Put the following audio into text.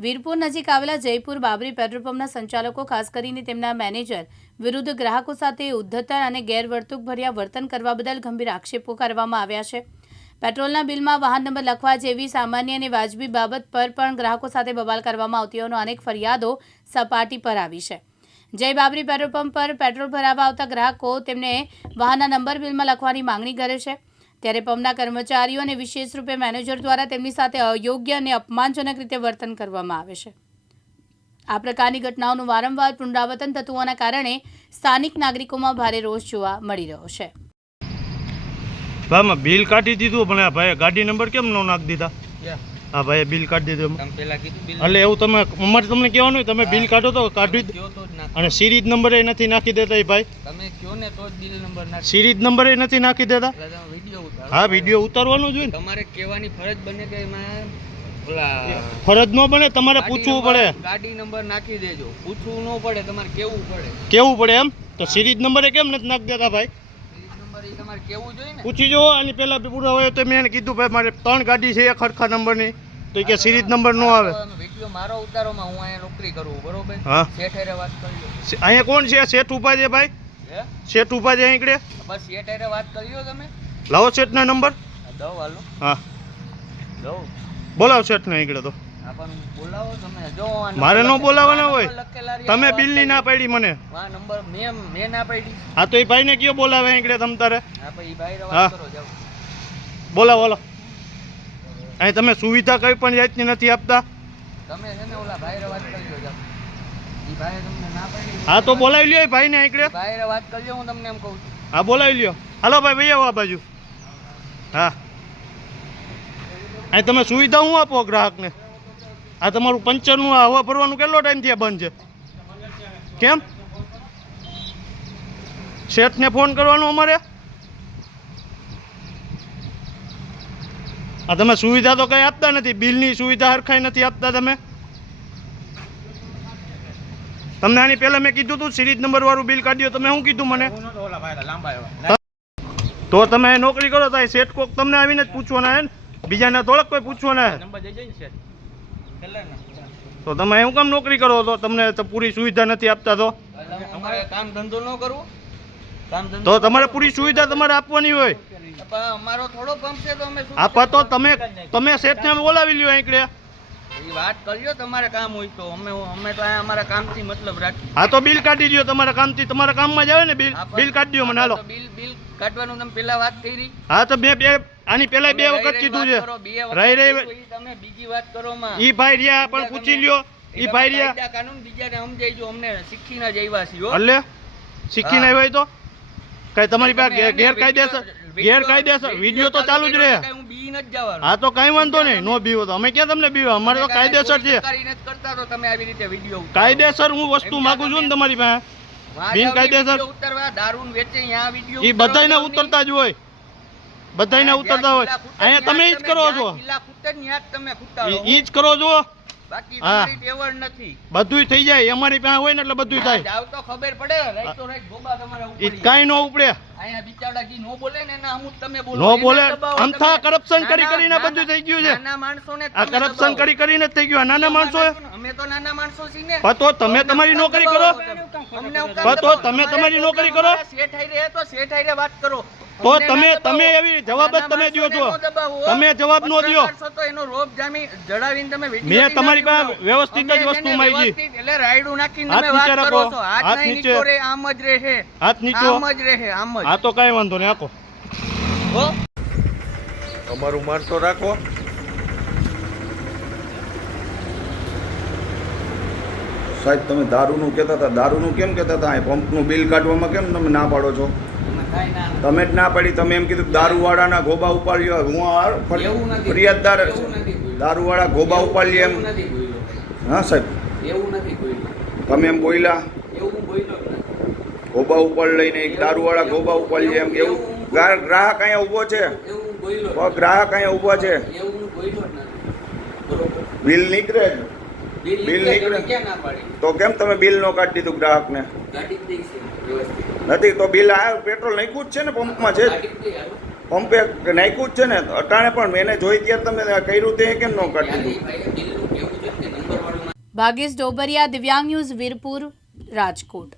વીરપુર નજીક આવેલા જયપુર બાબરી પેટ્રોલ પંપના સંચાલકો, ખાસ કરીને તેમના મેનેજર, વિરુદ્ધ ગ્રાહકો સાથે ઉદ્ધતન અને ગેરવર્તુકભર્યા વર્તન કરવા બદલ ગંભીર આક્ષેપો કરવામાં આવ્યા છે. પેટ્રોલના બિલમાં વાહન નંબર લખવા જેવી સામાન્ય અને વાજબી બાબત પર પણ ગ્રાહકો સાથે બબાલ કરવામાં આવતી હોવાનો અનેક ફરિયાદો સપાટી પર આવી છે. જય બાબરી પેટ્રોલ પંપ પર પેટ્રોલ ભરાવા આવતા ગ્રાહકો તેમને વાહનના નંબર બિલમાં લખવાની માંગણી કરે છે. ત્યારે પબના કર્મચારીઓ અને વિશેષ રૂપે મેનેજર દ્વારા તેમની સાથે અયોગ્ય અને અપમાનજનક રીતે વર્તન કરવામાં આવે છે. આ પ્રકારની ઘટનાઓનું વારંવાર પુનરાવર્તન થતું હોવાના કારણે સ્થાનિક નાગરિકોમાં ભારે રોષ જોવા મળી રહ્યો છે. ભાઈમાં બિલ કાઢી દીધું પણ આ ભાઈ ગાડી નંબર કેમ નો નાખી દીધા? હા ભાઈ બિલ કાઢી દીધું એટલે એવું તમે અમારે તમને કહેવાનું હોય, તમે બિલ કાઢો તો કાઢી અને સિરીજ નંબર એ નથી નાખી દેતા એ ભાઈ. તમે કયો ને તો બિલ નંબર સિરીજ નંબર એ નથી નાખી દેતા. હા વીડિયો ઉતારવાનો જોઈએ ને. તમારે કહેવાની ફરજ બને કે એમાં ફરજ ન બને તમારે પૂછવું પડે. ગાડી નંબર નાખી દેજો. પૂછવું ન પડે તમારે કેવું પડે? કેવું પડે એમ? તો સિરીજ નંબર કેમ નથી નાખ દેતા ભાઈ? નંબર તમારે કેવું જોઈએ પૂછી જુઓ આની પેલા પૂરા હોય તો મેં એને કીધું ભાઈ મારે ત્રણ ગાડી છે એક હરખા નંબરની. તો કે સિરીજ નંબર નો આવે. વીડિયો મારો ઉતારોમાં હું અહીંયા નોકરી કરું બરોબર? હા. શેઠેરે વાત કરી અહીંયા કોણ છે? શેઠ ઊભા છે ભાઈ શેઠ ઊભા છે અહીં બસ શેઠેરે વાત કર્યો તમે? લાવો શેઠના નંબર. હા બોલાવો શેઠને ને આગળ તો મારે ન બોલાવાના હોય. તમે બિલની ના પાડી મને. મેં મેં ના પાડી. હા તો એ ભાઈને કયો બોલાવે નીકળે તમ તારે? હા બોલાવો બોલો અહીં તમે સુવિધા કઈ પણ જાતની નથી આપતા. હા તો બોલાવી લ્યો ભાઈને નીકળે ભાઈ વાત કરજો હું તમને એમ કહું છું. હા, બોલાવી લ્યો. હાલો ભાઈ ભાઈ આવો બાજુ. હા. અહીં તમે સુવિધા હું આપો ગ્રાહકને? આ તમારું પંચરનું આ હવા ભરવાનું કેટલો ટાઈમ થયા બંધ છે? કેમ? શેઠને ફોન કરવાનો અમારે? આ તમે સુવિધા તો કંઈ આપતા નથી. બિલની સુવિધા હરખાઈ નથી આપતા તમે. તમને આની પહેલા મેં કીધું હતું નંબર વાળું બિલ કાઢ્યો તમે શું કીધું મને? તો તમે નોકરી કરો તો શેઠ કોક તમને આવીને જ પૂછવાના હે બીજાને થોડાક કોઈ પૂછવાના હે? તો તમે એવું કામ નોકરી કરો તો તમને પૂરી સુવિધા નથી આપતા તો? કામ ધંધો ન કરવું તો તમારે પૂરી સુવિધા તમારે આપવાની હોય. અમારો થોડો પંપ છે તો અમે શું આપા તો તમે તમે શેઠને બોલાવી લ્યો અહીં કડે. વાત કરજો તમારે કામ હોય તો. અમે અમે તો અહીંયા અમારા કામથી મતલબ રાખીએ. હા તો બિલ કાઢી દો તમારા કામથી. તમારા કામમાં જ આવે ને બિલ? બિલ કાઢી દો મને હાલો. બિલ બિલ કાઢવાનું તમે પેલા વાત કરી. હા તો મેં બે આની વખત કીધું છે. રહી રહી તમે બીજી વાત કરો માં. ઈ ભાઈ રહ્યા પણ પૂછી લ્યો. ઈ ભાઈ રહ્યા. કાનૂન બીજાને સમજાઈ જો અમને શીખી ના આવ્યા છીએ એટલે શીખીને ના હોય તો? કઈ તમારી પાસે ગેરકાયદેસર વિડીયો- ગેરકાયદેસર વીડિયો તો ચાલુ જ રહે. નથી જવાનું. હા તો કઈ વાંધો નહીં. નો બીવો તો. અમે ક્યાં તમને બીવો? અમારે તો કાયદેસર છે કરતા તો તમે આવી રીતે વીડિયો કાયદેસર હું વસ્તુ માંગુ છું ને તમારી પાસે. બિન કાયદેસર ઉતરવા દારૂન વેચે અહીંયા વીડિયો એ બધાયને ઉતરતા જ હોય. બધાયને જ્યાં ઉતરતા હોય. અહીંયા તમે ઈ જ કરો છો. ઈ જ કરો છો. બાકી તમારી તેવડ નથી. બધુંય થઈ જાય અમારી પાસે હોય ને એટલે બધું થાય. જાવ તો ખબર પડે. રાઈટ તો રાઈટ ગોબા તમારે ઈ ઉપડી. કાંઈ ન ઉપડે. અહીંયા બિચારા જી નો બોલે ને એના અમુક તમે બોલો. નો બોલે દબાવો કરપ્શન કરી કરીને બધું થઈ ગયું છે. નાના માણસોને આ કરપ્શન કરી કરીને થઈ ગયું. નાના માણસો અમે તો નાના માણસો છીએ. ને તમે તમારી નોકરી કરો. અમને હું કામ પણ તો તમે તમારી નોકરી કરો. તો વાત કરો. તો તમે તમે એવી જવાબ જ તમે દો છો. તમે જવાબ નો દો તો એનો રોબ જામી જડાવીને તમે મેં તમારી પાસે વ્યવસ્થિત જ વસ્તુ માંગી. એટલે રાયડું નાખીને તમે વાત કરો. છો. હાથ નીચે. રે આમ જ રહે હાથ નીચે. આમ જ રહે આમ જ. હા તો કઈ વાંધો નહીં. આખો અમારું માન તો રાખો. સાહેબ તમે દારૂનું કહેતા હતા. દારૂનું કેમ કહેતા હતા? એ પંપનું બિલ કાઢવામાં કેમ તમે ના પાડો છો? તમે જ ના પાડી. તમે એમ કીધું દારૂવાળાના ગોબા ઉપાડ્યો. હું. ફરિયાદદાર. દારૂવાળા ગોબા ઉપાડી એમ. હા સાહેબ. એવું નથી તમે એમ બોલ્યા? ગોબા ઉપાડ લઈને એક દારૂવાળા ગોબા ઉપાડી એમ. એવું ગ્રાહક અહીંયા ઊભો છે? ગ્રાહક અહીંયા ઊભો છે? બિલ નીકળે. બિલ નીકળે તો કેમ તમે બિલ નો કાઢી દીધું ગ્રાહકને? નથી તો બિલ આ પેટ્રોલ નાખ્યું જ છે ને પંપમાં છે. પંપે નાખ્યું જ છે ને અટાણે પણ મેને જોઈ ત્યારે તમે કર્યું તે કેમ ન કાઢી દીધું? ભાગેશ ડોબરિયા દિવ્યાંગ ન્યૂઝ વીરપુર રાજકોટ.